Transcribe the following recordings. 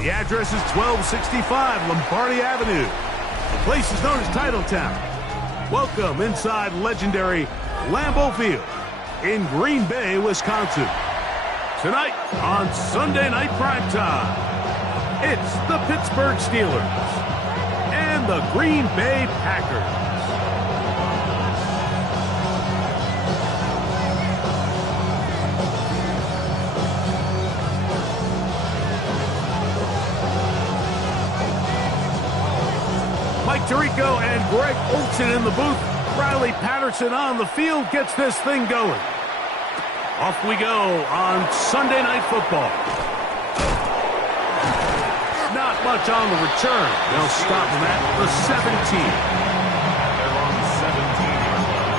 The address is 1265 Lombardi Avenue. The place is known as Titletown. Welcome inside legendary Lambeau Field in Green Bay, Wisconsin. Tonight on Sunday Night Primetime, it's the Pittsburgh Steelers and the Green Bay Packers. Mike Tirico and Greg Olsen in the booth. Riley Patterson on the field gets this thing going. Off we go on Sunday Night Football. Not much on the return. They'll stop him at the 17. They're on the 17-yard line.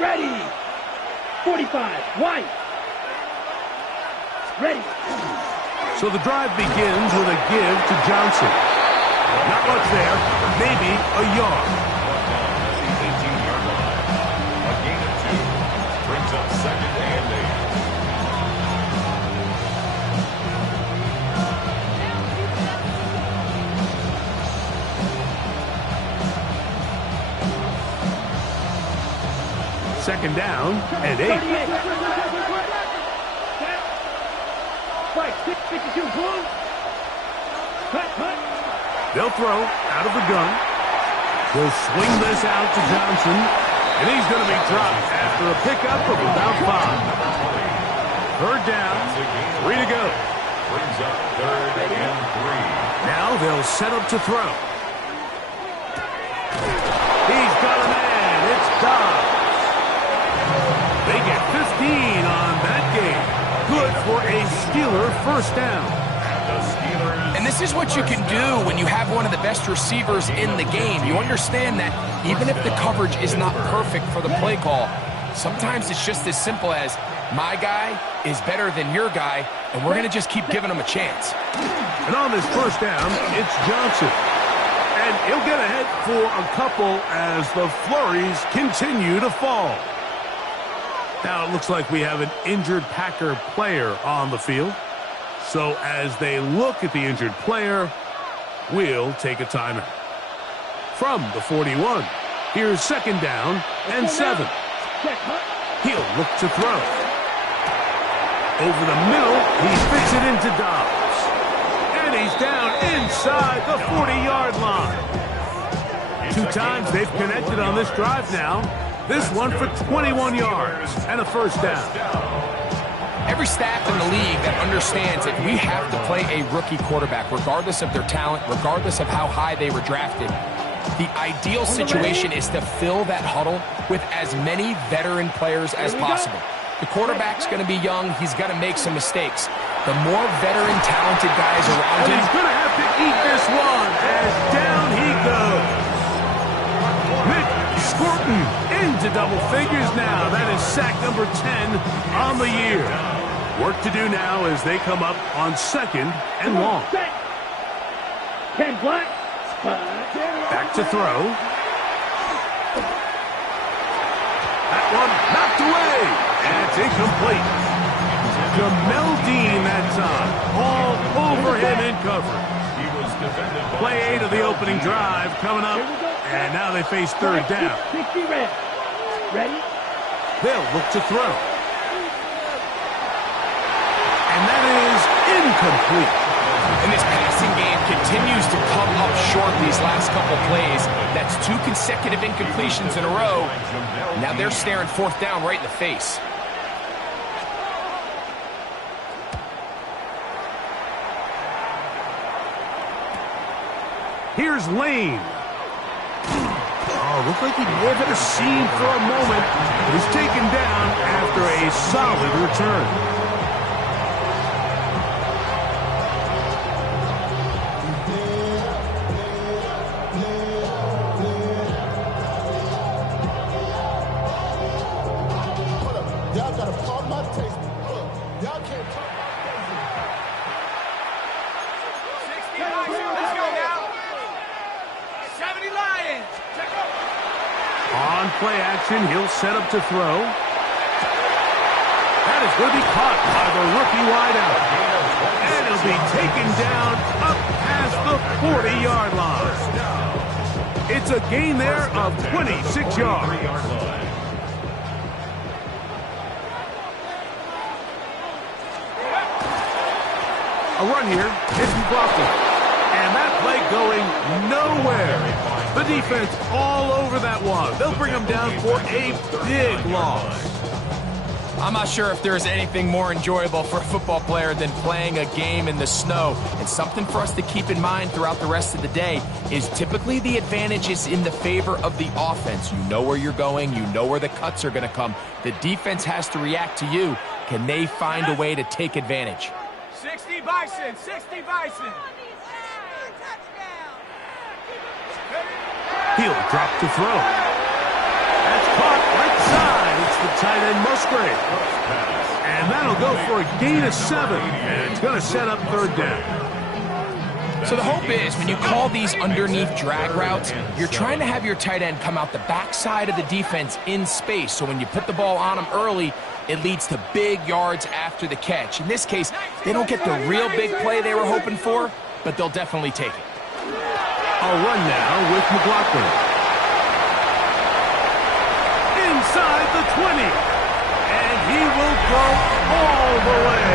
Ready. 45, wide. Ready. So the drive begins with a give to Johnson. Not much there, maybe a yard. The 18-yard line. A gain of 2 brings up 2nd and 8. Second down and 8. 52, boom. Cut. They'll throw out of the gun. They'll swing this out to Johnson, and he's going to be dropped after a pickup of about 5. Third down, 3 to go. Brings up 3rd and 3. Now they'll set up to throw. He's got a man. It's Dobbs. They get 15 on that game. Good for a Steeler first down. And this is what you can do when you have one of the best receivers in the game. You understand that even if the coverage is not perfect for the play call, sometimes it's just as simple as my guy is better than your guy, and we're going to just keep giving him a chance. And on this first down, it's Johnson. And he'll get ahead for a couple as the flurries continue to fall. Now it looks like we have an injured Packer player on the field. So as they look at the injured player, we'll take a timeout. From the 41, here's second down and 7. He'll look to throw. Over the middle, he fits it into Dobbs. And he's down inside the 40-yard line. 2 times they've connected on this drive now. This one for 21 yards and a first down. Every staff in the league that understands that we have to play a rookie quarterback, regardless of their talent, regardless of how high they were drafted. The ideal situation is to fill that huddle with as many veteran players as possible. The quarterback's going to be young. He's going to make some mistakes. The more veteran, talented guys around him. He's going to have to eat this one as down he goes. Scorton into double figures now. That is sack number 10 on the year. Work to do now as they come up on 2nd and long. Back to throw. That one knocked away. And it's incomplete. Jamel Dean that time. All over him in coverage. Play 8 of the opening drive coming up. And now they face 3rd down. Ready? They'll look to throw. And that is incomplete. And this passing game continues to come up short these last couple plays. That's 2 consecutive incompletions in a row. Now they're staring 4th down right in the face. Here's Lane. Oh, looked like he may have had a seam for a moment. He's taken down after a solid return. Y'all gotta pump my taste. Y'all can't talk my On play action, he'll set up to throw. That is going to be caught by the rookie wideout. And it'll be taken down up past the 40-yard line. It's a gain there of 26 yards. A run here. It's McLaughlin. And that play going nowhere. The defense all over that one. They'll bring them down for a big loss. I'm not sure if there's anything more enjoyable for a football player than playing a game in the snow. And something for us to keep in mind throughout the rest of the day is typically the advantage is in the favor of the offense. You know where you're going. You know where the cuts are going to come. The defense has to react to you. Can they find a way to take advantage? 60 Bison, 60 Bison. He'll drop to throw. That's caught right side. It's the tight end Musgrave. And that'll go for a gain of 7. And it's going to set up third down. So the hope is when you call these underneath drag routes, you're trying to have your tight end come out the backside of the defense in space. So when you put the ball on him early, it leads to big yards after the catch. In this case, they don't get the real big play they were hoping for, but they'll definitely take it. A run now with McLaughlin. Inside the 20. And he will go all the way.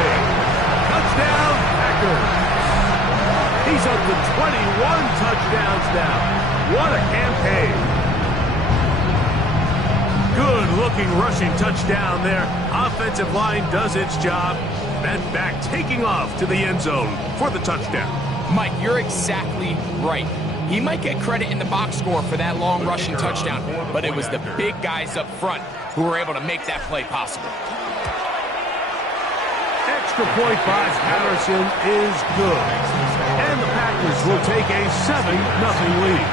Touchdown, Packers. He's up to 21 touchdowns now. What a campaign. Good-looking rushing touchdown there. Offensive line does its job. That back taking off to the end zone for the touchdown. Mike, you're exactly right. He might get credit in the box score for that long rushing touchdown, but it was the big guys up front who were able to make that play possible. Extra point by Patterson is good. And the Packers will take a 7-0 lead.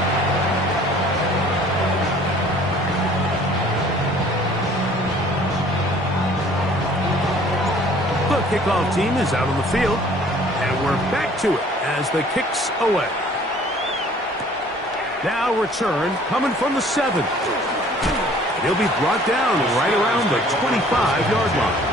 The kickoff team is out on the field, and we're back to it as the kick's away. Now return coming from the 7. He'll be brought down right around the 25-yard line.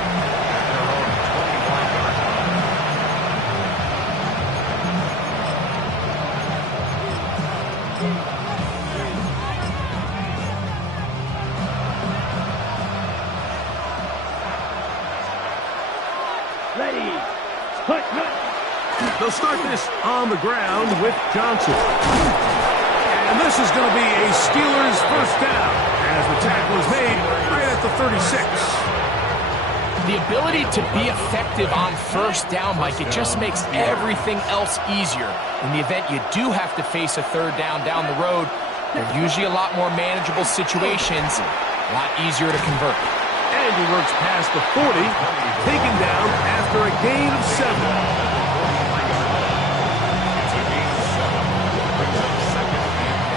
Ready. Hut, hut. They'll start this on the ground with Johnson. And this is going to be a Steelers first down as the tackle is made right at the 36. The ability to be effective on first down, Mike, it just makes everything else easier. In the event you do have to face a third down the road, they're usually a lot more manageable situations, a lot easier to convert. And he works past the 40, taken down after a gain of 7.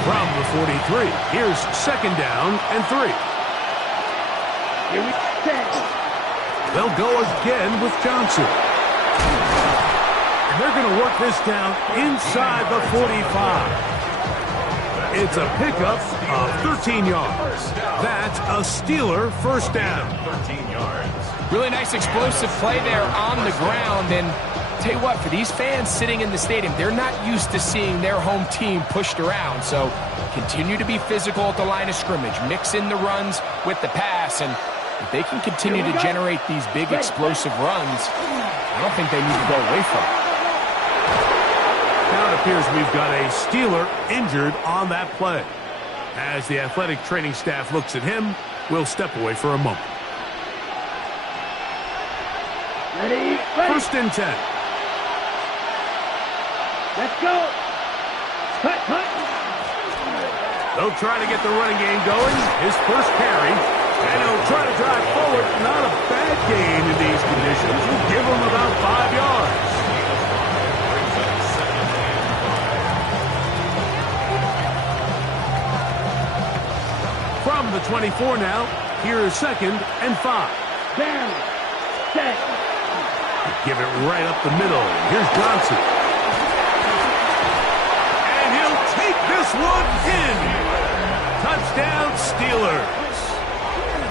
From the 43, here's second down and 3. Here we go. They'll go again with Johnson. And they're going to work this down inside the 45. It's a pickup of 13 yards. That's a Steeler first down. 13 yards. Really nice explosive play there on the ground. And tell you what, for these fans sitting in the stadium, they're not used to seeing their home team pushed around. So continue to be physical at the line of scrimmage. Mix in the runs with the pass. And if they can continue to generate these big explosive runs, I don't think they need to go away from it. Now it appears we've got a Steeler injured on that play. As the athletic training staff looks at him, we'll step away for a moment. Ready. First and 10. Let's go. Hut, hut. They'll try to get the running game going. His first carry. And he'll try to drive forward. Not a bad gain in these conditions. We'll give him about 5 yards. From the 24 now, here's second and 5. Down. Set. Give it right up the middle. Here's Johnson. And he'll take this one in. Touchdown, Steelers.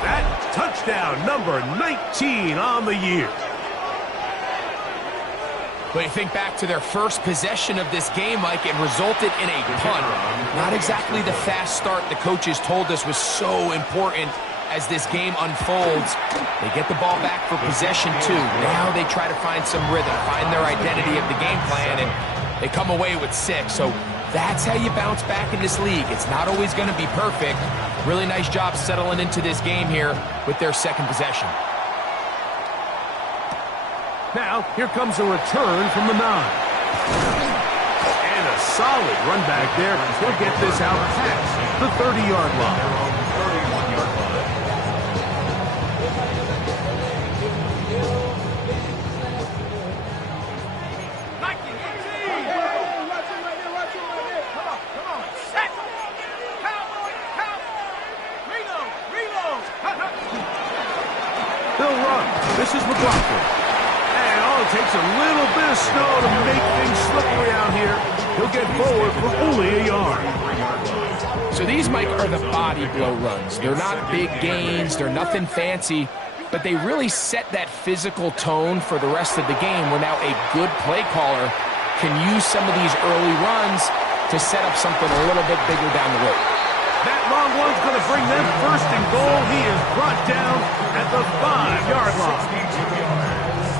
That touchdown, number 19 on the year. But you think back to their first possession of this game, Mike, it resulted in a punt. Not exactly the fast start the coaches told us was so important as this game unfolds. They get the ball back for possession two. Now they try to find some rhythm, find their identity of the game plan, and they come away with 6. So that's how you bounce back in this league. It's not always going to be perfect. Really nice job settling into this game here with their second possession. Now, here comes a return from the 9. And a solid run back there. He'll get this out past the 30-yard line. They'll run. This is McLaughlin. And all it takes a little bit of snow to make things slippery out here. He'll get forward for only a yard. So these, Mike, are the body blow runs. They're not big gains. They're nothing fancy. But they really set that physical tone for the rest of the game where now a good play caller can use some of these early runs to set up something a little bit bigger down the road. That long one's going to bring them first and goal. He is brought down at the 5-yard line.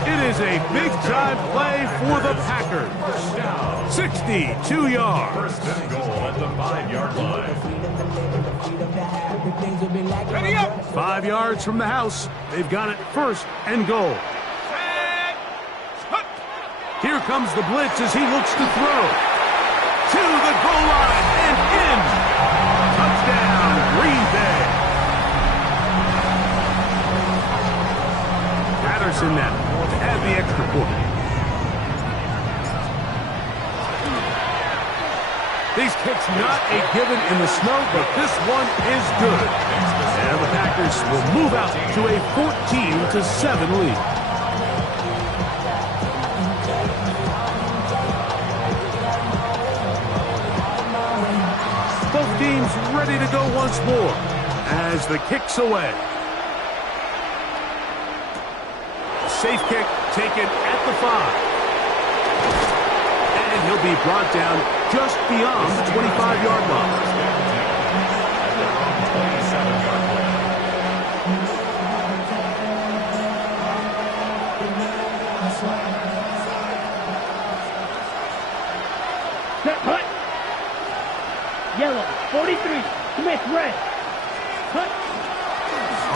It is a big-time play for the Packers. 62 yards. First and goal at the 5-yard line. Ready up. 5 yards from the house. They've got it first and goal. Here comes the blitz as he looks to throw. To the goal line and in. Touchdown, Green Bay. Patterson now to add the extra point. These kicks not a given in the snow, but this one is good. And the Packers will move out to a 14-7 lead. Both teams ready to go once more as the kick's away. Safe kick taken at the 5. And he'll be brought down just beyond the 25-yard line. Set, hut. Yellow, 43. Smith, red. Hut.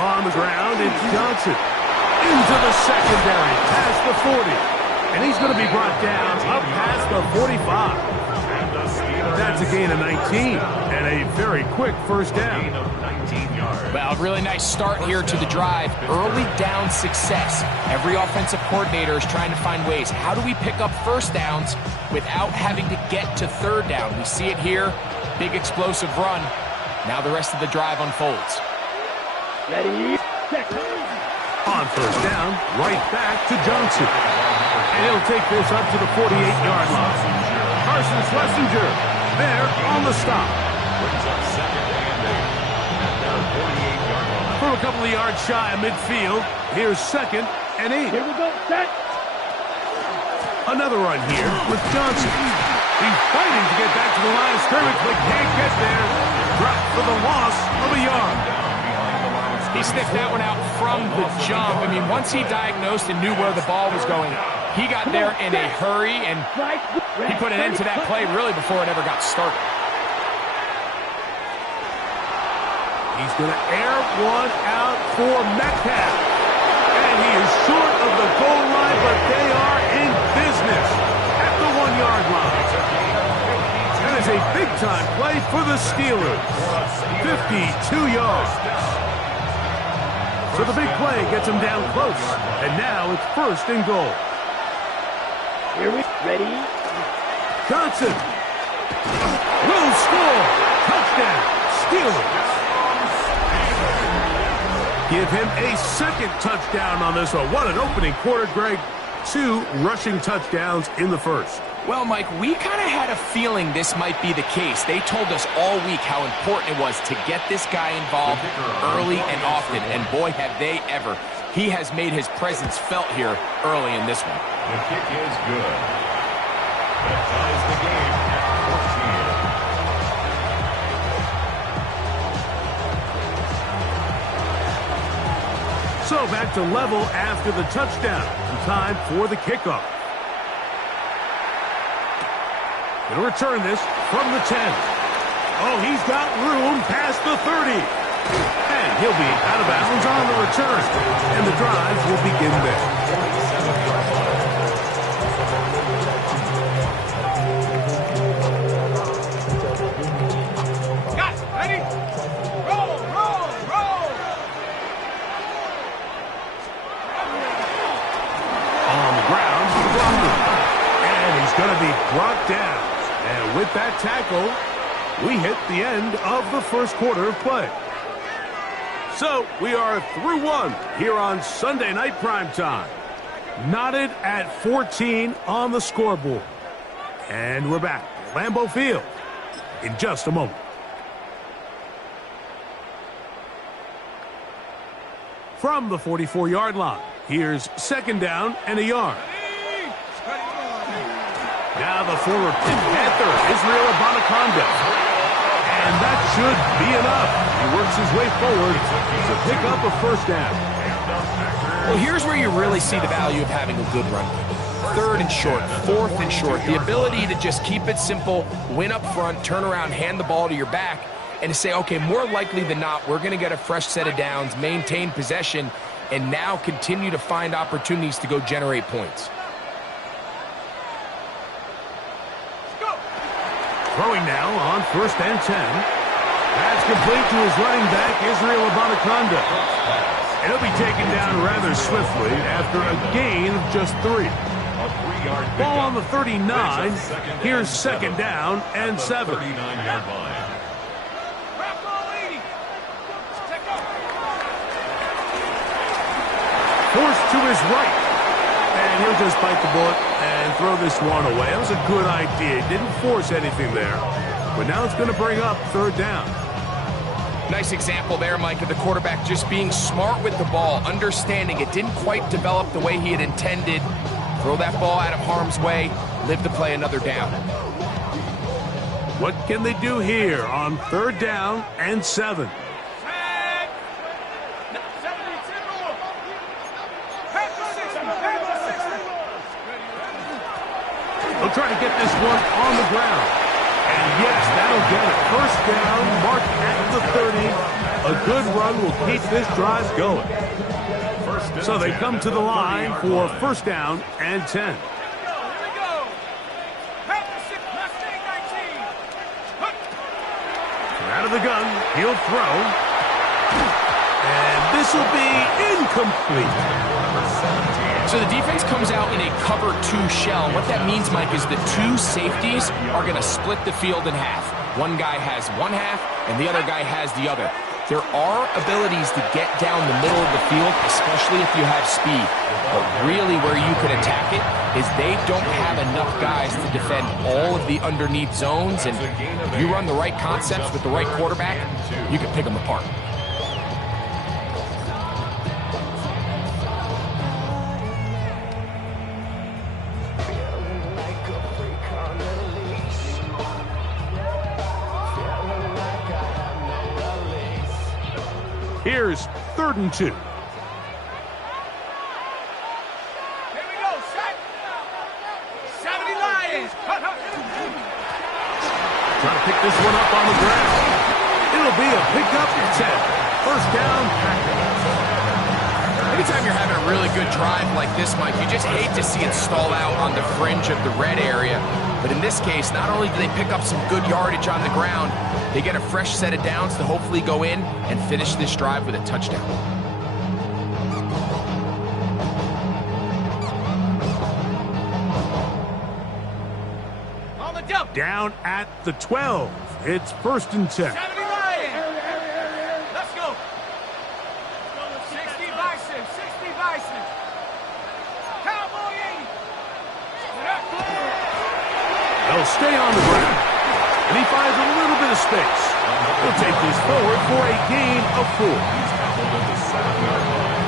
On the ground, it's Johnson. Into the secondary, past the 40. And he's going to be brought down up past the 45. That's a gain of 19 and a very quick first down. Well, a really nice start here to the drive. Early down success. Every offensive coordinator is trying to find ways. How do we pick up first downs without having to get to third down? We see it here. Big explosive run. Now the rest of the drive unfolds. Ready, set. On first down, right back to Johnson. And he'll take this up to the 48-yard line. Carson Schlesinger there on the stop. Brings up second and 8 at their 48-yard line. From a couple of yards shy of midfield, here's 2nd and 8. Here we go, set. Another run here with Johnson. He's fighting to get back to the line of scrimmage, but can't get there. Dropped for the loss of a yard. He sniffed that one out from the jump. I mean, once he diagnosed and knew where the ball was going, he got there in a hurry, and he put an end to that play really before it ever got started. He's going to air one out for Metcalf. And he is short of the goal line, but they are in business at the 1-yard line. That is a big-time play for the Steelers. 52 yards. So the big play gets him down close. And now it's first and goal. Here we ready. Johnson will score. Touchdown, Steelers. Give him a second touchdown on this one. What an opening quarter, Greg. 2 rushing touchdowns in the first. Well, Mike, we kind of had a feeling this might be the case. They told us all week how important it was to get this guy involved early and often, and boy, have they ever. He has made his presence felt here early in this one. The kick is good. That ties the game at 14. So back to level after the touchdown. Time for the kickoff. Going to return this from the 10. Oh, he's got room past the 30. And he'll be out of bounds on the return. And the drive will begin there. Guys, ready? Roll, roll, roll. On the ground, and he's going to be brought down. And with that tackle, we hit the end of the first quarter of play. So we are through one here on Sunday Night Primetime. Knotted at 14 on the scoreboard. And we're back at Lambeau Field in just a moment. From the 44-yard line, here's second down and a yard. Now the former Pitt Panther, Israel Abanaconda. And that should be enough. He works his way forward to pick up a first down. Well, here's where you really see the value of having a good run. Third and short, fourth and short. The ability to just keep it simple, win up front, turn around, hand the ball to your back, and to say, okay, more likely than not, we're going to get a fresh set of downs, maintain possession, and now continue to find opportunities to go generate points. Throwing now on first and 10. That's complete to his running back, Israel Abanaconda. And he'll be taken down rather swiftly after a gain of just 3. Ball on the 39. Here's second down and 7. 39-yard line. Forced to his right. And he'll just bite the bullet and throw this one away. That was a good idea. Didn't force anything there. But now it's going to bring up third down. Nice example there, Mike, of the quarterback just being smart with the ball, understanding it didn't quite develop the way he had intended. Throw that ball out of harm's way, live to play another down. What can they do here on third down and 7? They'll try to get this one on the ground. And yes, that'll get it. First down, marked at the 30. A good run will keep this drive going. So they come to the line for first down and 10. Out of the gun, he'll throw. And this will be incomplete. So the defense comes out in a cover 2 shell. What that means, Mike, is the 2 safeties are going to split the field in half. One guy has one half, and the other guy has the other. There are abilities to get down the middle of the field, especially if you have speed. But really where you can attack it is they don't have enough guys to defend all of the underneath zones. And if you run the right concepts with the right quarterback, you can pick them apart. Here's third and 2. Here we go, set. 70 Lions. Try to pick this one up on the ground. It'll be a pickup at 10. First down, Packers. Anytime you're having a really good drive like this, Mike, you just hate to see it stall out on the fringe of the red area. But in this case, not only do they pick up some good yardage on the ground, they get a fresh set of downs to hopefully go in and finish this drive with a touchdown. On the jump. Down at the 12. It's first and 10. 70 Lions. Let's go. 60 Bison. 60 Bison. Cowboy 80. They'll stay on the ground. And he finds a little bit of space. He'll take this forward for a gain of 4. He's tackled at the 7-yard line.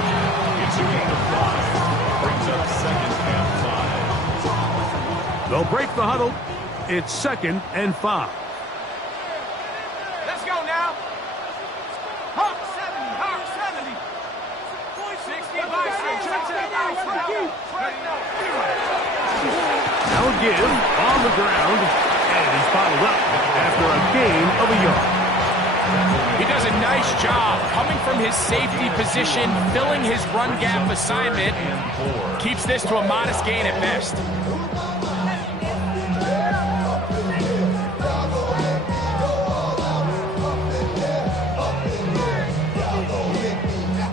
It's a gain of 5. Brings up 2nd and 5. They'll break the huddle. It's 2nd and 5. Let's go now. Hawk 70, Hawk 70. 60 by 6. Now a give on the ground, and he's bottled up after a gain of a yard. He does a nice job coming from his safety position, filling his run gap assignment. Keeps this to a modest gain at best.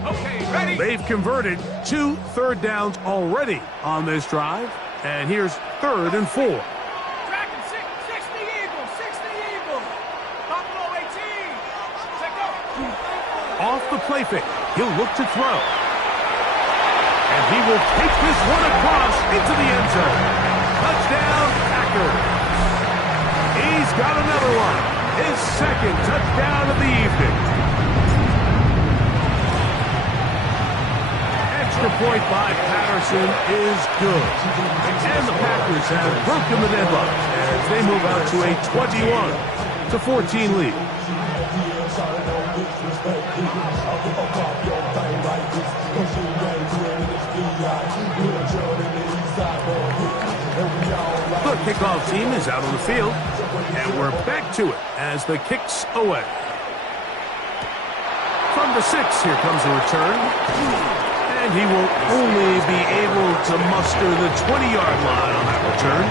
Okay, ready? They've converted 2 third downs already on this drive, and here's 3rd and 4. Dragon 60 Eagle, 60 Eagle. Buffalo 18. Check up. Off the play fake, he'll look to throw. And he will take this one across into the end zone. Touchdown, Packers. He's got another one. His 2nd touchdown of the evening. Extra point by Patterson is good. And the Packers have broken the deadlock as they move out to a 21-14 lead. The kickoff team is out on the field, and we're back to it as the kick's away. From the 6, here comes a return. And he will only be able to muster the 20-yard line on that return.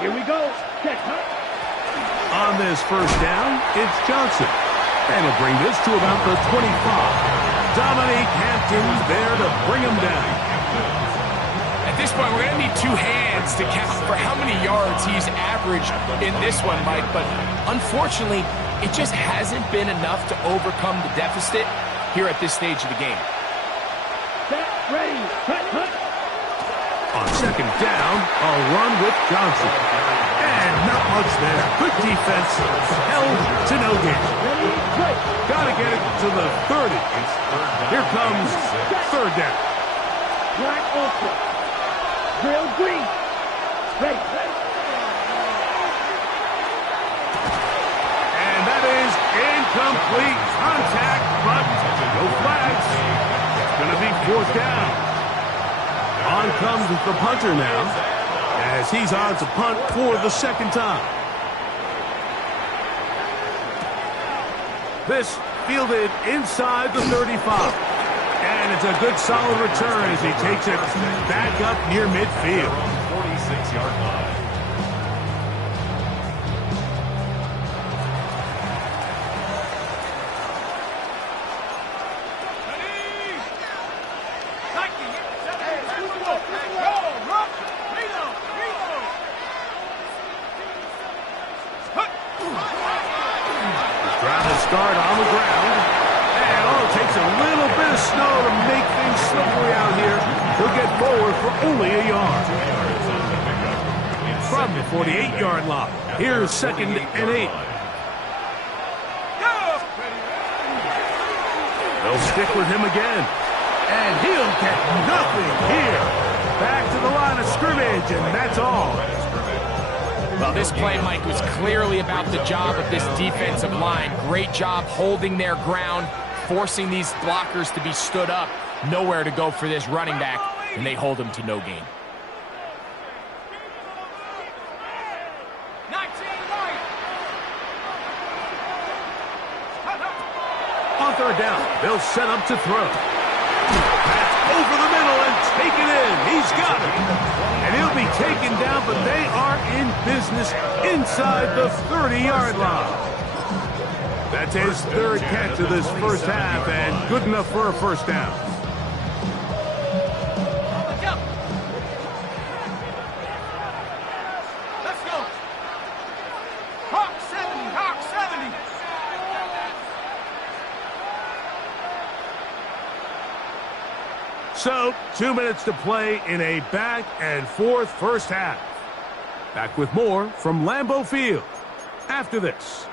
Here we go. Set, huh? On this first down, it's Johnson. And he'll bring this to about the 25. Dominique Hampton's there to bring him down. At this point, we're going to need 2 hands to count for how many yards he's averaged in this one, Mike. But unfortunately, it just hasn't been enough to overcome the deficit here at this stage of the game. Set, ready, cut, cut. On 2nd down, a run with Johnson. And not much there. Good defense. Held to no gain. Ready, cut. Got to get it to the 30. Here comes 3rd down. Black ultra. Drill green. Ready, ready. And that is incomplete contact, but no flags. It's going to be 4th down. On comes the punter now, as he's on to punt for the 2nd time. This fielded inside the 35. And it's a good solid return as he takes it back up near midfield. 46-yard line. Start on the ground. And it takes a little bit of snow to make things slippery out here. He'll get forward for only a yard. From the 48-yard line, here's 2nd and 8. They'll stick with him again. And he'll get nothing here. Back to the line of scrimmage, and that's all. Well, this play, Mike, was clearly about the job of this defensive line. Great job holding their ground, forcing these blockers to be stood up. Nowhere to go for this running back, and they hold him to no gain. On 3rd down, they'll set up to throw. Pass over the middle and take it in. He's got it. And he'll be taken down, but they are in business inside the 30-yard line. That's his 3rd catch of this first half, and good enough for a 1st down. Let's go. So, 2 minutes to play in a back-and-forth first half. Back with more from Lambeau Field after this.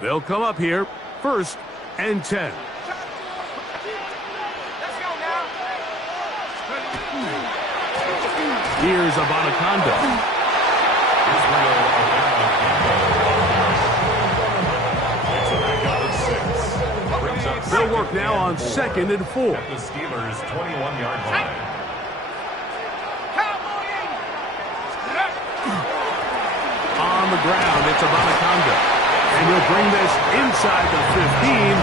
They'll come up here, 1st and 10. Let's go now. Here's Abanaconda. They'll work now on 2nd and 4. At the Steelers' 21-yard line. On the ground, it's Abanaconda. And he'll bring this inside the 15.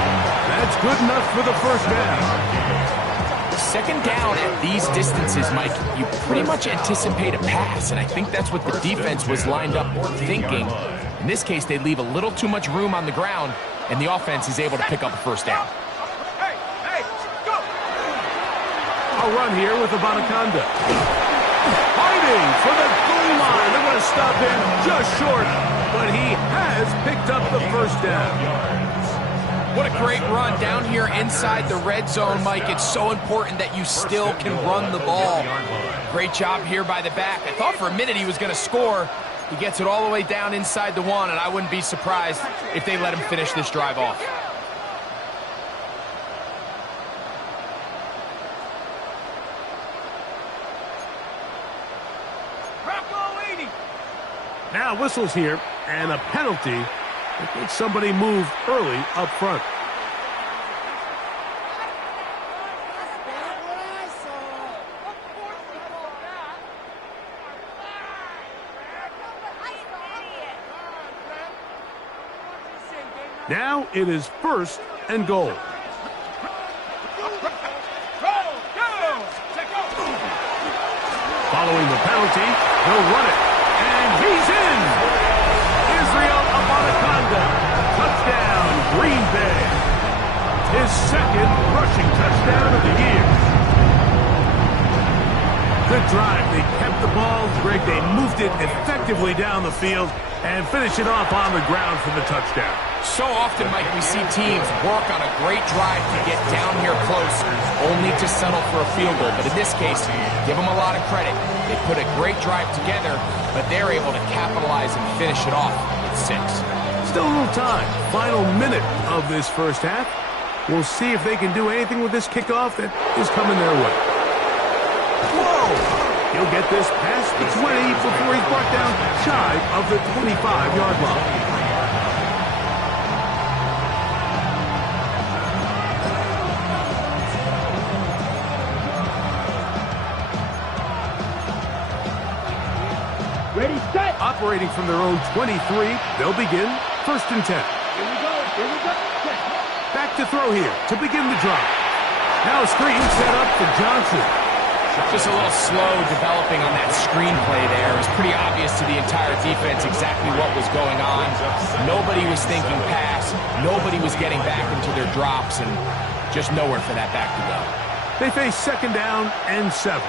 That's good enough for the first down. 2nd down at these distances, Mike, you pretty much anticipate a pass, and I think that's what the defense was lined up thinking. In this case, they leave a little too much room on the ground, and the offense is able to pick up a first down. Hey, go! A run here with Abanaconda. Fighting for the goal line. They're going to stop him just short, but he has picked up the first down. What a great run down here inside the red zone, Mike. It's so important that you still can run the ball. Great job here by the back. I thought for a minute he was going to score. He gets it all the way down inside the 1, and I wouldn't be surprised if they let him finish this drive off. Now whistles here, and a penalty. I think somebody moved early up front. Now it is 1st and goal. Following the penalty, he'll run it. And he's in! Israel Abanaconda. Touchdown, Green Bay. His 2nd rushing touchdown of the year. Good drive. They kept the ball. Greg, they moved it effectively down the field and finished it off on the ground for the touchdown. So often, Mike, we see teams work on a great drive to get down here close, only to settle for a field goal. But in this case, give them a lot of credit. They put a great drive together, but they're able to capitalize and finish it off with 6. Still a little time. Final minute of this first half. We'll see if they can do anything with this kickoff that is coming their way. Whoa! He'll get this past the 20 before he's brought down shy of the 25-yard line. Ready, set. Operating from their own 23, they'll begin 1st and 10. Here we go. Set. Back to throw here to begin the drive. Now a screen set up for Johnson. Just a little slow developing on that screenplay there. It was pretty obvious to the entire defense exactly what was going on. Nobody was thinking pass. Nobody was getting back into their drops, and just nowhere for that back to go. They face 2nd down and 7.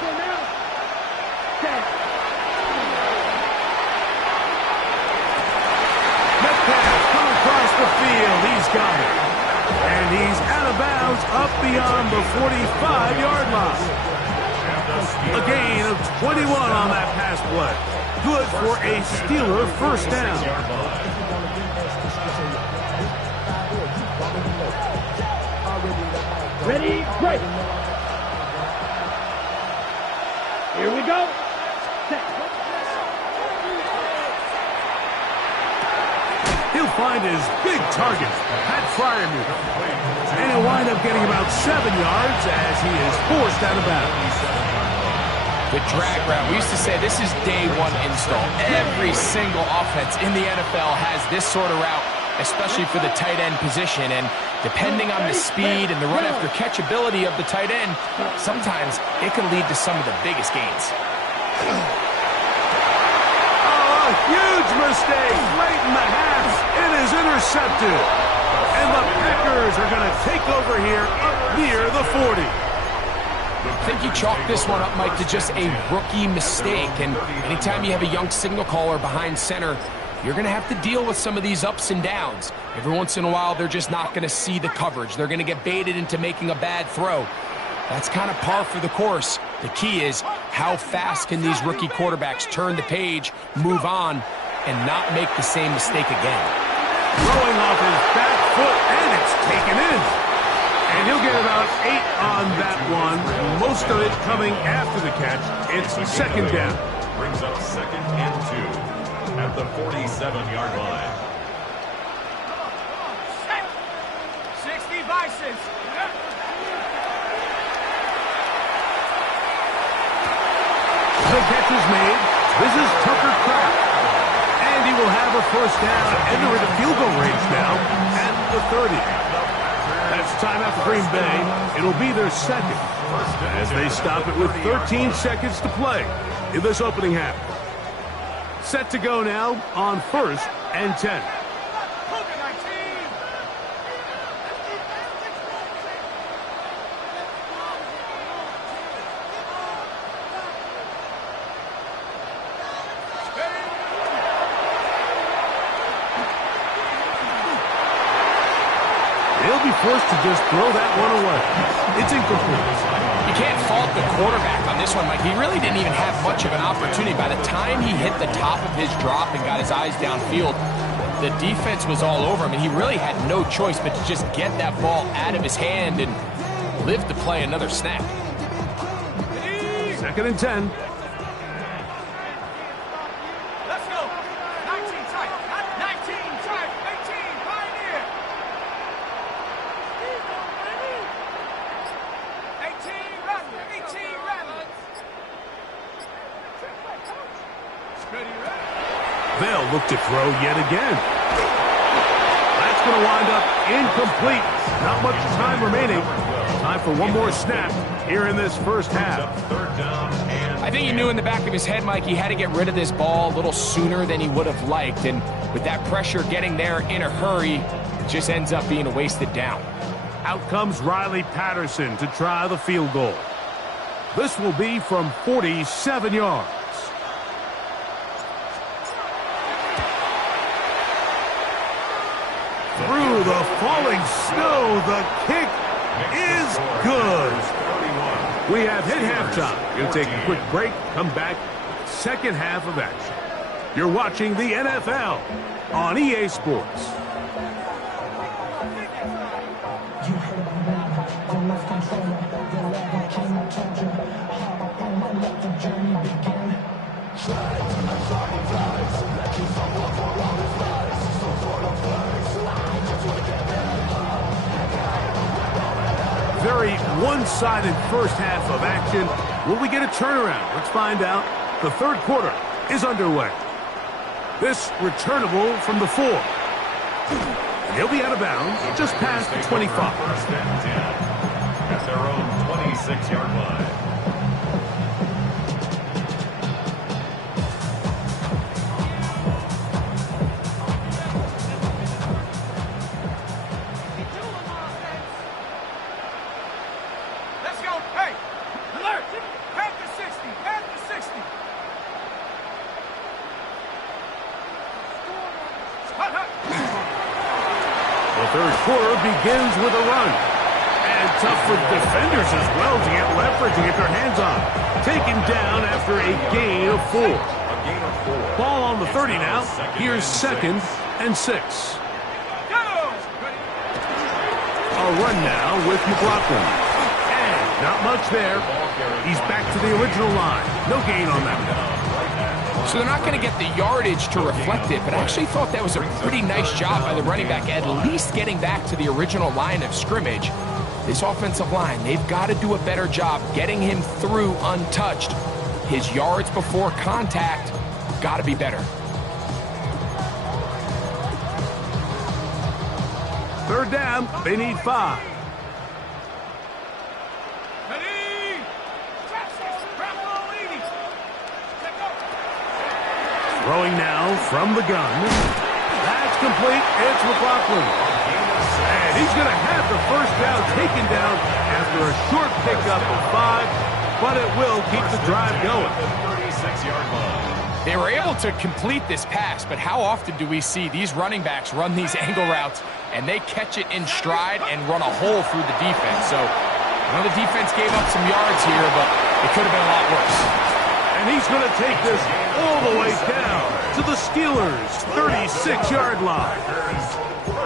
Set. Metcalf coming across the field. He's got it. And he's out of bounds up beyond the 45-yard line. A gain of 21 on that pass play. Good for a Steeler first down. Ready, break. Here we go. Set. He'll find his big target, Pat Fryermuth. And he'll wind up getting about 7 yards as he is forced out of bounds. The drag route. We used to say this is day 1 install. Every single offense in the NFL has this sort of route, especially for the tight end position. And depending on the speed and the run after catch ability of the tight end, sometimes it can lead to some of the biggest gains. Oh, a huge mistake late in the half. It is intercepted. And the Packers are going to take over here up near the 40. I think you chalk this one up, Mike, to just a rookie mistake. And anytime you have a young signal caller behind center, you're going to have to deal with some of these ups and downs. Every once in a while, they're just not going to see the coverage. They're going to get baited into making a bad throw. That's kind of par for the course. The key is, how fast can these rookie quarterbacks turn the page, move on, and not make the same mistake again? Throwing off his back foot, and it's taken in. And he'll get about 8 on that one. Most of it coming after the catch. It's second down. Brings up 2nd and 2 at the 47-yard line. 60 Bisons. The catch is made. This is Tucker Kraft. And he will have a first down. And they're in the field goal range now at the 30. That's time out for Green Bay. It'll be their second as they stop it with 13 seconds to play in this opening half. Set to go now on 1st and 10. He'll be forced to just throw that one away. It's incomplete. You can't fault the quarterback on this one, Mike. He really didn't even have much of an opportunity. By the time he hit the top of his drop and got his eyes downfield, the defense was all over him, and he really had no choice but to just get that ball out of his hand and live to play another snap. 2nd and 10. Let's go. 19 tight. 19 tight. 18 Pioneer. 18 run. 18 run. They'll look to throw yet again. That's going to wind up incomplete. Not much time remaining. Time for one more snap here in this first half. I think he knew in the back of his head, Mike, he had to get rid of this ball a little sooner than he would have liked. And with that pressure getting there in a hurry, it just ends up being a wasted down. Out comes Riley Patterson to try the field goal. This will be from 47 yards. Through the falling snow, the kick is good. We have hit halftime. We'll take a quick break, come back, second half of action. You're watching the NFL on EA Sports. Very one-sided first half of action. Will we get a turnaround? Let's find out. The third quarter is underway. This returnable from the 4. And he'll be out of bounds just past the 25. First and 10 at their own 26-yard line. Let's go. Hey, alert. Head to 60. Head to 60. Hut, hut. The third quarter begins with a run. And tough for defenders as well to get leverage and get their hands on. Taken down after a gain of 4. A gain of 4. Ball on the 30 now. Here's 2nd and 6. Go. A run now with McLaughlin. And not much there. He's back to the original line. No gain on that one. So they're not going to get the yardage to reflect it, but I actually thought that was a pretty nice job by the running back, at least getting back to the original line of scrimmage. This offensive line, they've got to do a better job getting him through untouched. His yards before contact got to be better. Third down, they need 5. Throwing now from the gun. That's complete. It's McLaughlin. And he's going to have the first down taken down after a short pickup of 5, but it will keep the drive going. 36-yard line. They were able to complete this pass, but how often do we see these running backs run these angle routes and they catch it in stride and run a hole through the defense? So I know the defense gave up some yards here, but it could have been a lot worse. And he's going to take this all the way down to the Steelers' 36-yard line.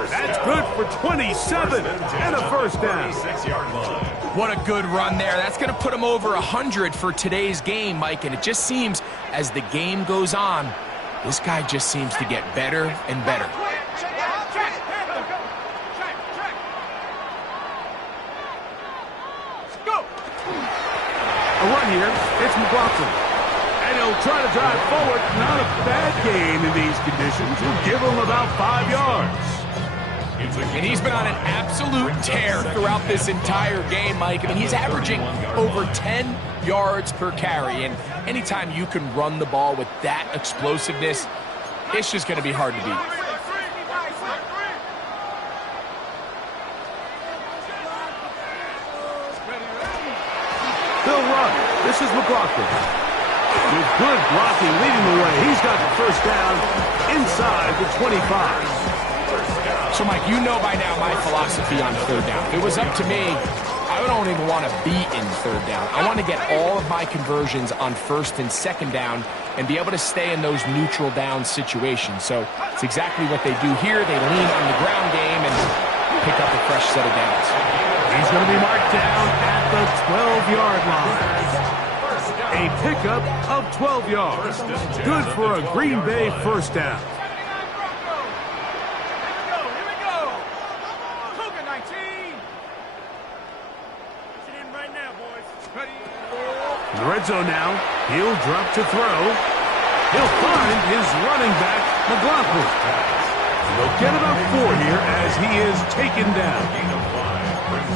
That's good for 27 and a first down. What a good run there. That's going to put him over 100 for today's game, Mike. And it just seems as the game goes on, this guy just seems to get better and better. A run here. It's McLaughlin. And he'll try to drive forward. Not a bad gain in these conditions. He'll give him about 5 yards. And he's been on an absolute tear throughout this entire game, Mike. I mean, he's averaging over 10 yards per carry. And anytime you can run the ball with that explosiveness, it's just going to be hard to beat. They'll run. This is McLaughlin. With good blocking leading the way. He's got the first down inside the 25. So, Mike, you know by now my philosophy on third down. If it was up to me, I don't even want to be in third down. I want to get all of my conversions on first and second down and be able to stay in those neutral down situations. So it's exactly what they do here. They lean on the ground game and pick up a fresh set of downs. He's going to be marked down at the 12-yard line. A pickup of 12 yards. Good for a Green Bay first down. In the red zone now, he'll drop to throw. He'll find his running back, McLaughlin. They'll get about 4 here as he is taken down.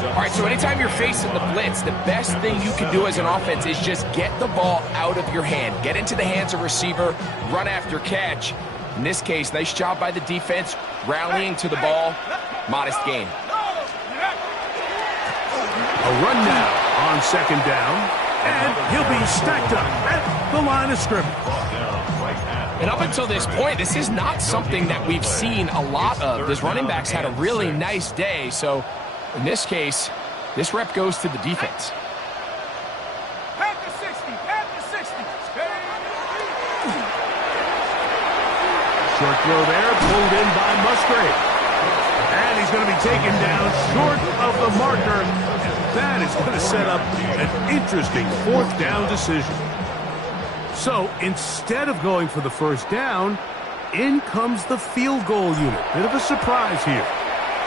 All right, so anytime you're facing the blitz, the best thing you can do as an offense is just get the ball out of your hand. Get into the hands of receiver, run after catch. In this case, nice job by the defense, rallying to the ball. Modest gain. A run now on second down. And he'll be stacked up at the line of scrimmage. And up until this point, this is not something that we've seen a lot of. This running back's had a really nice day. So in this case, this rep goes to the defense. Pack the 60, pack the 60. Short throw there, pulled in by Musgrave. And he's going to be taken down short of the marker. That is going to set up an interesting fourth down decision. So instead of going for the first down, in comes the field goal unit. Bit of a surprise here.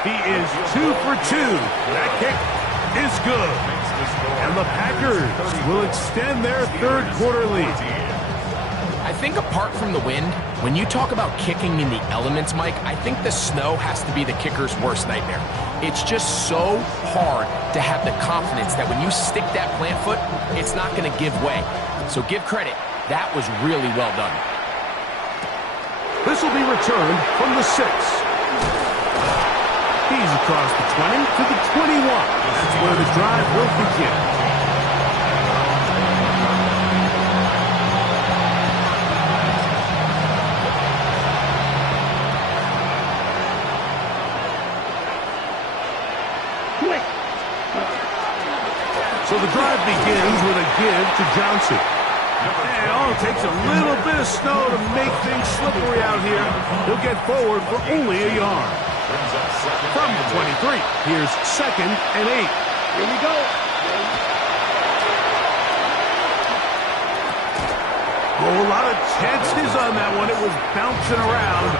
He is 2 for 2. That kick is good. And the Packers will extend their third quarter lead. I think apart from the wind, when you talk about kicking in the elements, Mike, I think the snow has to be the kicker's worst nightmare. It's just so hard to have the confidence that when you stick that plant foot, it's not going to give way. So give credit. That was really well done. This will be returned from the 6. He's across the 20 to the 21. That's where the drive will begin. So the drive begins with a give to Johnson. And it takes a little bit of snow to make things slippery out here. He'll get forward for only a yard. From the 23, here's 2nd and 8. Here we go. Oh, a lot of chances on that one. It was bouncing around,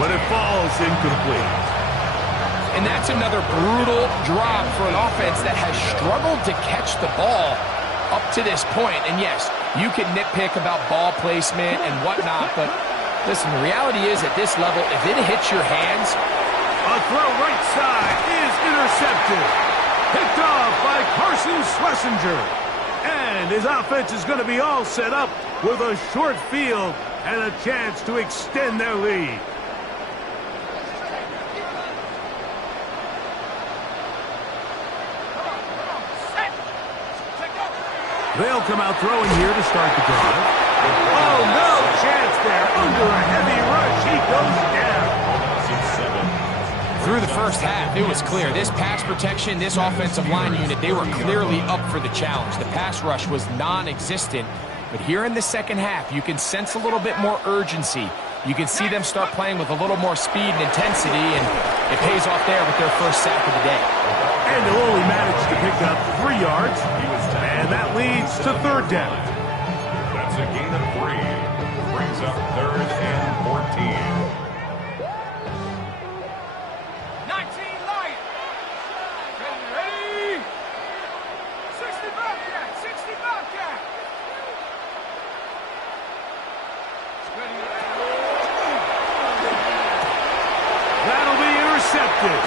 but it falls incomplete. And that's another brutal drop for an offense that has struggled to catch the ball up to this point. And yes, you can nitpick about ball placement and whatnot, but listen, the reality is at this level, if it hits your hands... A throw right side is intercepted. Picked off by Carson Schlesinger. And his offense is going to be all set up with a short field and a chance to extend their lead. They'll come out throwing here to start the drive. Oh, no chance there. Under a heavy rush, he goes down. Through the first half, it was clear. This pass protection, this offensive line unit, they were clearly up for the challenge. The pass rush was non-existent. But here in the second half, you can sense a little bit more urgency. You can see them start playing with a little more speed and intensity, and it pays off there with their first sack of the day. And they'll only manage to pick up 3 yards, and that leads to third down. That's a gain of 3. Brings up 3rd and 14. 19 Lions. Ready? 60 Bobcat. 60 Bobcat. That'll be intercepted.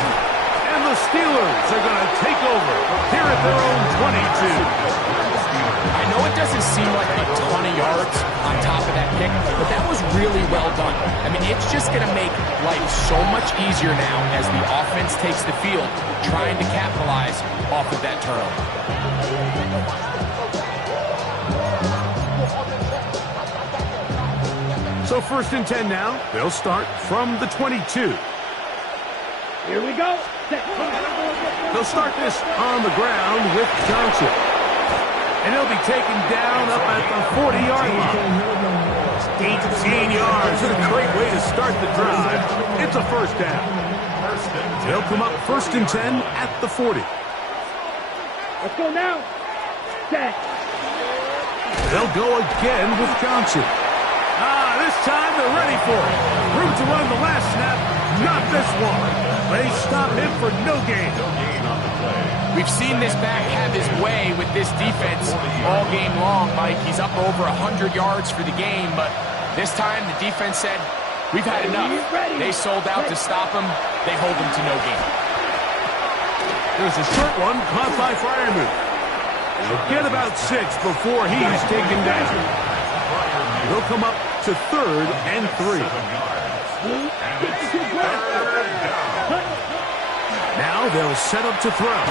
And the Steelers are going to take over here at their own 22. I know it doesn't seem like a ton of yards on top of that pick, but that was really well done. I mean, it's just going to make life so much easier now as the offense takes the field, trying to capitalize off of that turnover. So 1st and 10 now. They'll start from the 22. Here we go. They'll start this on the ground with Johnson. And he'll be taken down up at the 40-yard line. 18 yards. What a great way to start the drive. It's a first down. They'll come up 1st and 10 at the 40. Let's go now. Set. They'll go again with Johnson. This time they're ready for it. Room to run the last snap. Not this one. They stop him for no gain. We've seen this back have his way with this defense all game long, Mike. He's up over 100 yards for the game, but this time the defense said, we've had enough. They sold out to stop him. They hold him to no gain. There's a short one caught by Freiermuth. He'll get about 6 before he's taken down. They'll come up to 3rd and 3. Now they'll set up to throw.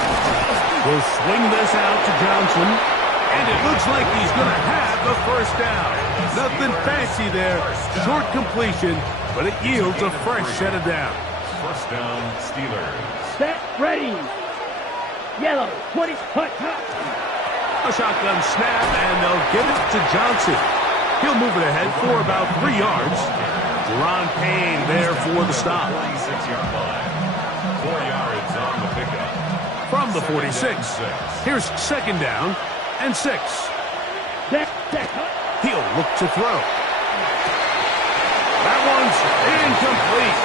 We'll swing this out to Johnson, and it looks like he's going to have the first down. Nothing fancy there. Short completion, but it yields a fresh set of downs. First down, Steelers. Set. Ready. Yellow. 20. Hut. A shotgun snap, and they'll give it to Johnson. He'll move it ahead for about 3 yards. Deron Payne there for the stop. 46-yard line. 4 yards on the pickup. From the 46, here's 2nd down and 6. He'll look to throw. That one's incomplete.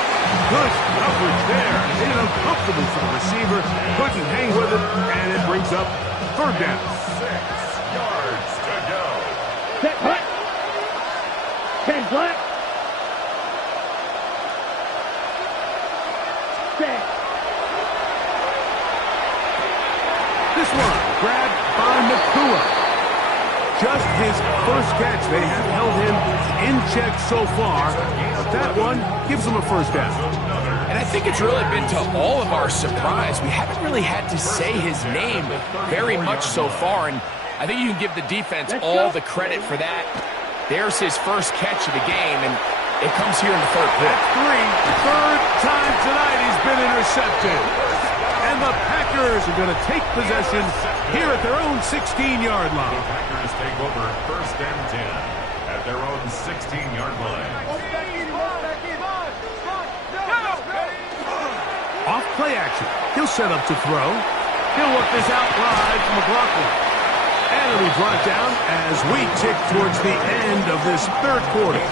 Good coverage there. Made it uncomfortable for the receiver. Couldn't hang with it, and it brings up 3rd down. 6 yards to go. Set. Hut. 10 black. Set. This one grabbed by Nakua. Just his first catch. They have held him in check so far. But that one gives them a first down. And I think it's really been to all of our surprise. We haven't really had to say his name very much so far, and I think you can give the defense all the credit for that. There's his first catch of the game, and it comes here in the 3rd quarter. That's 3rd time tonight he's been intercepted. And the Packers are going to take possession here at their own 16-yard line. The Packers take over 1st and 10 at their own 16-yard line. Off play action. He'll set up to throw. He'll work this out wide from McLaughlin. And it'll be brought down as we tick towards the end of this 3rd quarter.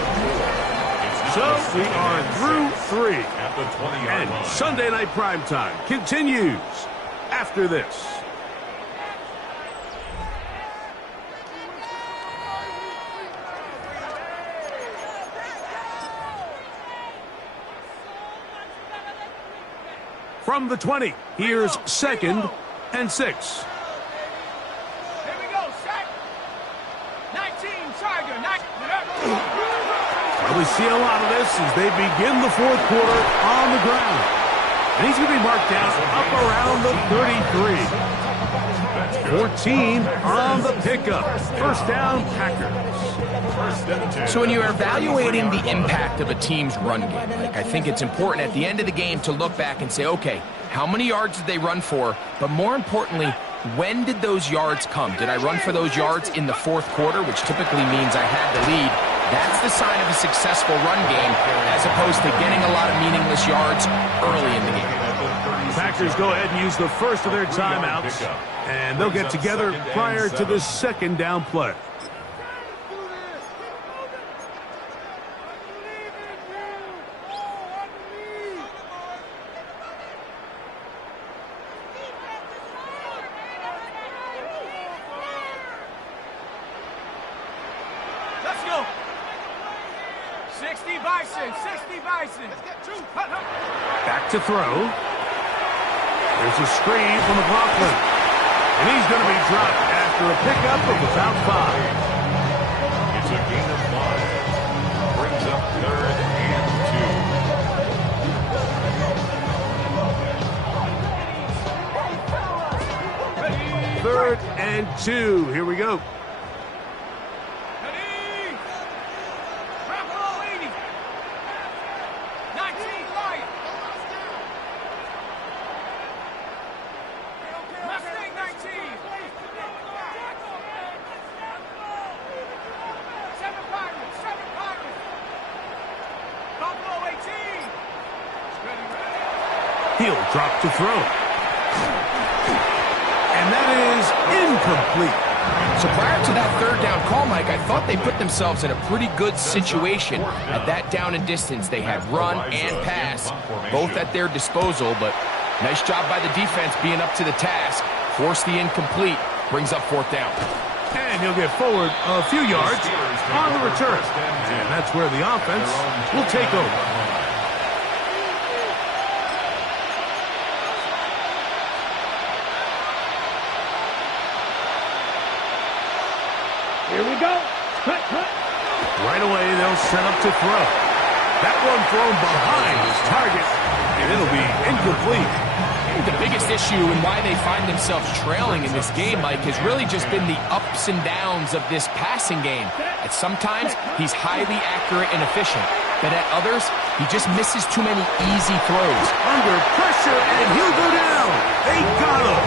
So we are through 3. At the 20-yard line. And Sunday Night Primetime continues after this. From the 20, here's 2nd and 6. Here we go, set. 19, Tiger, 19. Well, we see a lot of this as they begin the 4th quarter on the ground. And he's going to be marked down up around the 33. That's 14 on the pickup. First down, Packers. So when you're evaluating the impact of a team's run game, I think it's important at the end of the game to look back and say, okay, how many yards did they run for? But more importantly, when did those yards come? Did I run for those yards in the fourth quarter, which typically means I had the lead? That's the sign of a successful run game, as opposed to getting a lot of meaningless yards early in the game. Packers go ahead and use the first of their timeouts, and they'll get together prior to the second down play. Let's go. 60 Bison, 60 Bison. Back to throw. There's a screen from McLaughlin. And he's going to be dropped after a pickup of about 5. It's a gain of 5. Brings up 3rd and 2. 3rd and 2. Here we go. Ready. Bravo 80. 19 Lion. Mustang 19. 7 Pirates, 7 Pirates. Buffalo 18. He'll drop to throw. And that is incomplete. So prior to that third down call, Mike, I thought they put themselves in a pretty good situation at that down and distance. They had run and pass, both at their disposal, but nice job by the defense being up to the task. Forced the incomplete, brings up 4th down. And he'll get forward a few yards on the return. And that's where the offense will take over. Here we go. Cut, cut. Right away, they'll set up to throw. That one thrown behind his target, and it'll be incomplete. The biggest issue and why they find themselves trailing in this game, Mike, has really just been the ups and downs of this passing game. At sometimes, he's highly accurate and efficient, but at others, he just misses too many easy throws. Under pressure, and he'll go down. They got him.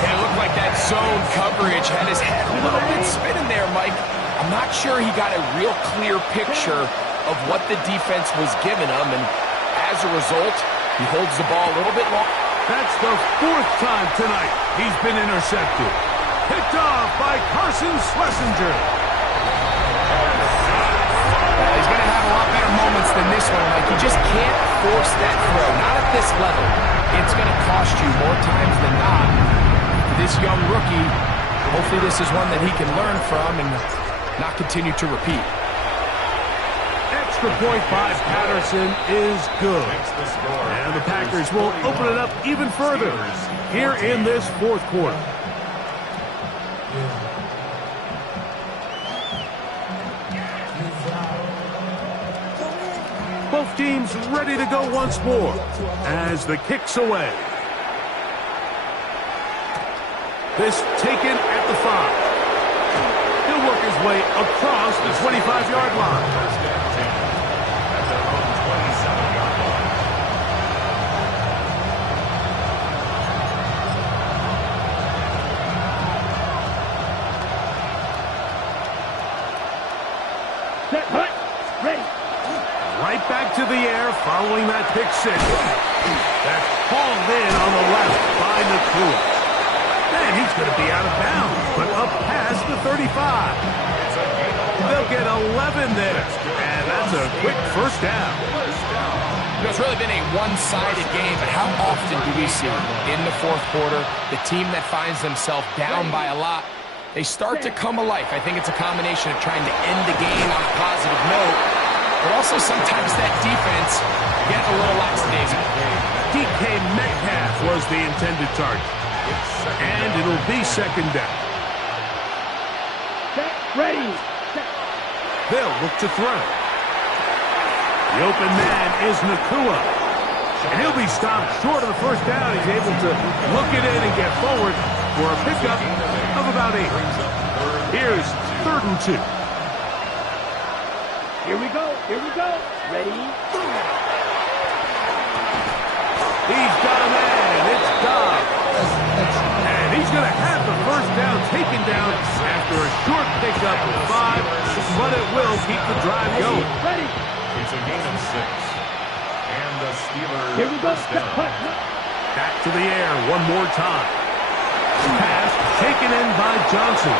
And it looked like that zone coverage had his head a little bit spinning there, Mike. I'm not sure he got a real clear picture of what the defense was giving him, and as a result, he holds the ball a little bit long. That's the 4th time tonight he's been intercepted. Picked off by Carson Schlesinger. He's going to have a lot better moments than this one, Mike. You just can't force that throw, not at this level. It's going to cost you more times than not. This young rookie, hopefully this is one that he can learn from and not continue to repeat. Extra point by Patterson is good. And the Packers will open it up even further here in this 4th quarter. Both teams ready to go once more as the kick's away. This taken at the 5. He'll work his way across the 25-yard line. First down 10 at their own 27-yard line. Set, hut. Ready. Right back to the air following that pick 6. That's hauled in on the left by Nakua. And he's going to be out of bounds, but up past the 35. They'll get 11 there, and that's a quick first down. It's really been a one-sided game, but how often do we see in the 4th quarter the team that finds themselves down by a lot, they start to come alive? I think it's a combination of trying to end the game on a positive note, but also sometimes that defense get a little lackadaisical. DK Metcalf was the intended target. And it'll be 2nd down. Set, ready. Set. They'll look to throw. The open man is Nakua. And he'll be stopped short of the first down. He's able to look it in and get forward. for a pickup of about 8. Here's 3rd and 2. Here we go. Here we go. Ready? He's got a man. It's Dobb. And he's going to have the first down taken down after a short pickup of 5, but it will keep the drive going. Ready? It's a gain of 6. And the Steelers Here we go. first down. Back to the air one more time. Pass taken in by Johnson.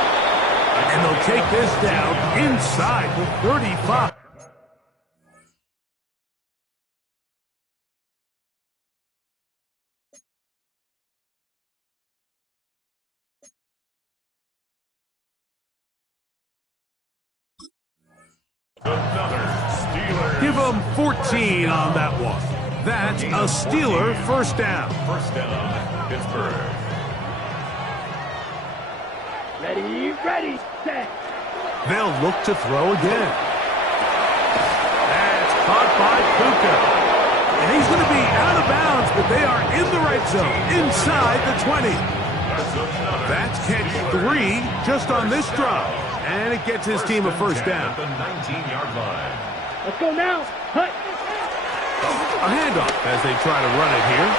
And they'll take this down inside the 35. Another Steelers. Give them 14 on that one. That's a Steeler first down. First down, Pittsburgh. Ready? Ready? Set. They'll look to throw again. That's caught by Puka. And he's going to be out of bounds, but they are in the right zone, inside the 20. That's catch 3 just on this drive. And it gets his team a first down. At the 19-yard line. Let's go now. Hut. A handoff as they try to run it here.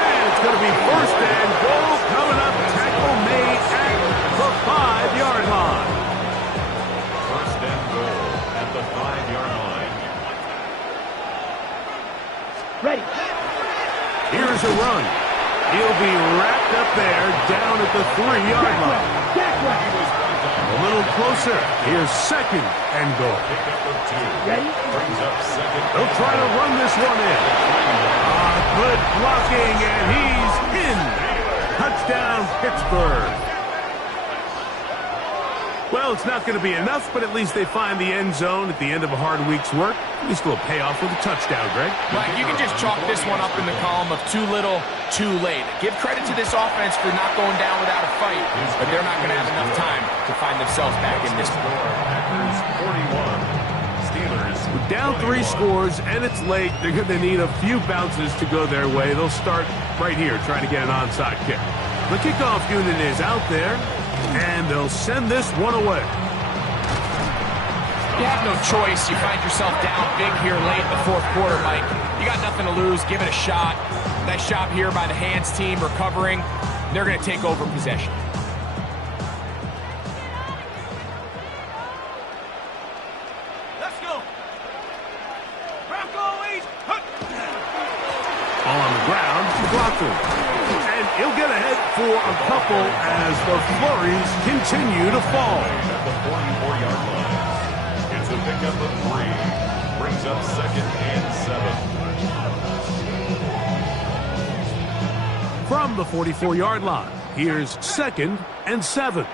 And it's going to be first and goal coming up. Tackle made at the 5-yard line. First and goal at the 5-yard line. Ready. Here's a run. He'll be wrapped up there down at the 3-yard line. A little closer. Here's 2nd and goal. Pickup of 2. Ready? Brings up 2nd. They'll try to run this one in. Good blocking, and he's in. Touchdown, Pittsburgh. Well, it's not going to be enough, but at least they find the end zone at the end of a hard week's work. At least a little payoff with a touchdown, Greg. Right, you can just chalk this one up in the column of too little, too late. Give credit to this offense for not going down without a fight, but they're not going to have enough time to find themselves back in this one. Packers 41. Steelers Down 3 scores, and it's late. They're going to need a few bounces to go their way. They'll start right here trying to get an onside kick. The kickoff unit is out there, and they'll send this one away. You have no choice. You find yourself down big here late in the 4th quarter, Mike. You got nothing to lose. Give it a shot. Nice job here by the hands team recovering. They're going to take over possession. Let's go. Broncos. On the ground, blocked him. And he'll get ahead for a couple as the flurries continue to fall. at the 44-yard line. It's a pickup of 3. Brings up 2nd and 7. From the 44-yard line, here's 2nd and 7.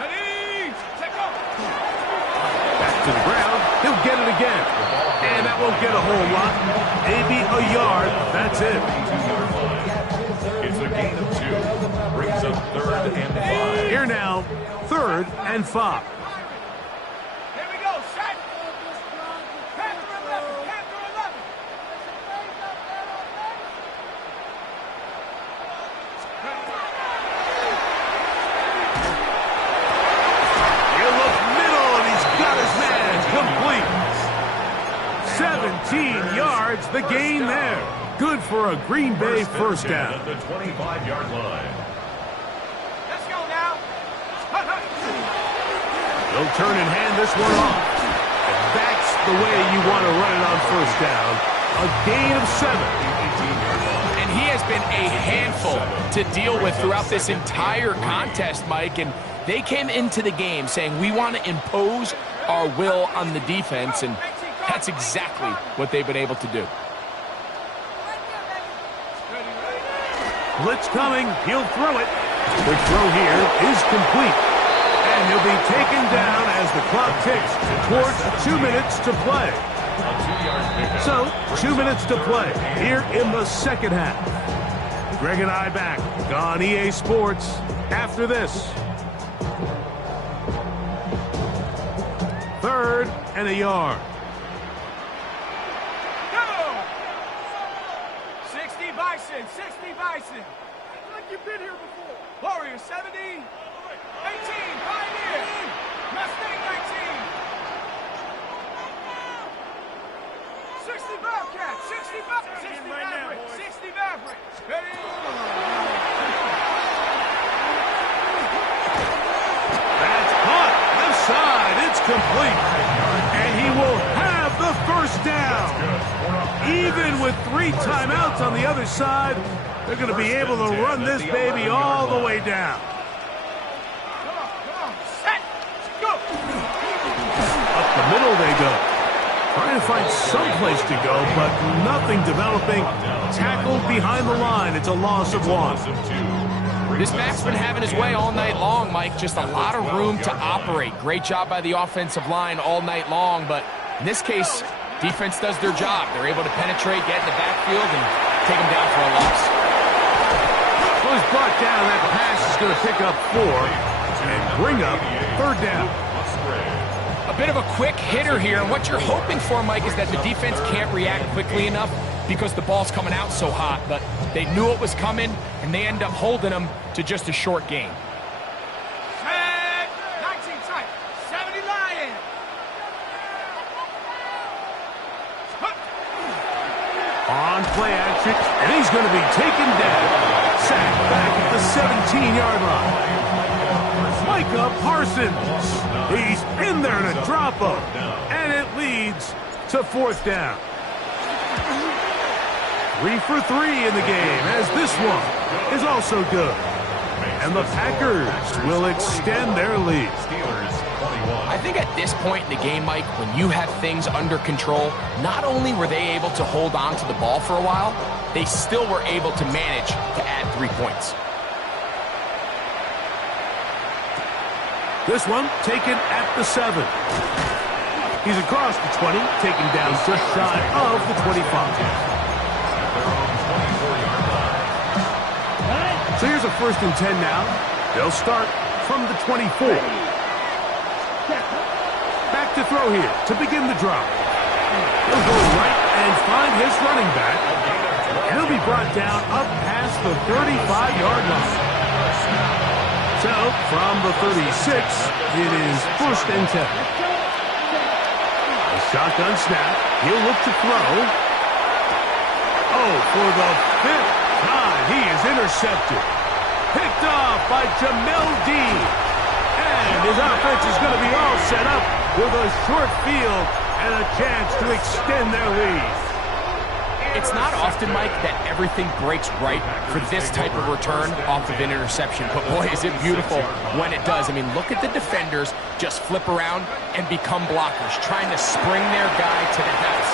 Ready? Set go. Back to the ground, he'll get it again. And that won't get a whole lot. Maybe a yard, that's it. 2-yard line. It's a gain of 2. Brings up 3rd and 5. Here now, 3rd and 5. Here we go. Set. Panther 11. Panther 11. He'll look middle, and he's got his man complete. 17 yards, the gain there. Good for a Green Bay first down. At the 25-yard line. Let's go now. Hut, hut. They'll turn and hand this one off. And that's the way you want to run it on first down. A gain of 7. And he has been a handful to deal with throughout this entire contest, Mike. And they came into the game saying, we want to impose our will on the defense. And that's exactly what they've been able to do. Blitz coming. He'll throw it. The throw here is complete. And he'll be taken down as the clock ticks towards 2 minutes to play. So, 2 minutes to play here in the second half. Greg and I back on EA Sports after this. 3rd and a yard. Go. 60 Bison. 60 Bison. Bison. Like you've been here before. Warrior 70. 18, Pioneer. Mustang 19. 60 Bobcat. 60 Maverick. 60 Maverick. Ready? That's caught. Left side. It's complete. And he will have the first down. Even with 3 timeouts on the other side, they're going to be able to run this baby all the way down. Come on. Set. Go. Up the middle they go. Trying to find some place to go, but nothing developing. Tackled behind the line. It's a loss of 1. This back's been having his way all night long, Mike. Just a lot of room to operate. Great job by the offensive line all night long, but in this case, defense does their job. They're able to penetrate, get in the backfield, and take them down for a loss. Well, he's brought down. That pass is going to pick up 4 and bring up 3rd down. A bit of a quick hitter here, and what you're hoping for, Mike, is that the defense can't react quickly enough because the ball's coming out so hot, but they knew it was coming, and they end up holding them to just a short gain. Set. 19 tight. 70 Lion. On play action, and he's going to be taken down. Sacked back at the 17-yard line. Micah Parsons. He's in there to drop him, and it leads to 4th down. 3 for 3 in the game, as this one is also good. And the Packers will extend their lead. I think at this point in the game, Mike, when you have things under control, not only were they able to hold on to the ball for a while, they still were able to manage to add 3 points. This one taken at the 7. He's across the 20, taken down just shy of the 25. So here's a 1st and 10 now. They'll start from the 24. Back to throw here to begin the drive. He'll go right and find his running back. And he'll be brought down up past the 35-yard line. So, from the 36, it is 1st and 10. A shotgun snap. He'll look to throw. Oh, for the 5th time, he is intercepted. Picked off by Jamel Dean. And his offense is going to be all set up with a short field and a chance to extend their lead. It's not often, Mike, that everything breaks right for this type of return off of an interception. But boy, is it beautiful when it does. I mean, look at the defenders just flip around and become blockers, trying to spring their guy to the house.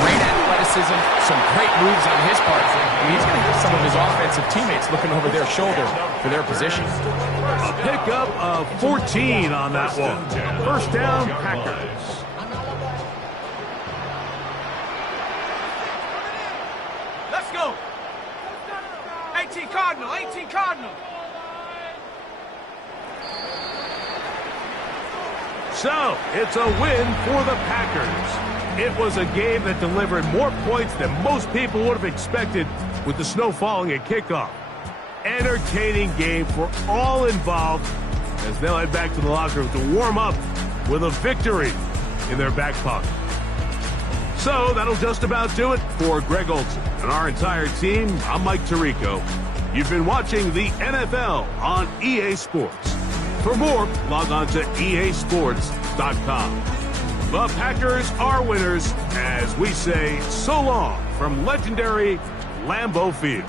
Great athleticism, some great moves on his part. And he's going to have some of his offensive teammates looking over their shoulder for their position. A pickup of 14 on that one. 1st down, Packers. Let's go. 18 Cardinal. 18 Cardinal. So, it's a win for the Packers. It was a game that delivered more points than most people would have expected with the snow falling at kickoff. Entertaining game for all involved as they'll head back to the locker room to warm up with a victory in their back pocket. So that'll just about do it for Greg Olson and our entire team. I'm Mike Tirico. You've been watching the NFL on EA Sports. For more, log on to easports.com. The Packers are winners as we say so long from legendary Lambeau Field.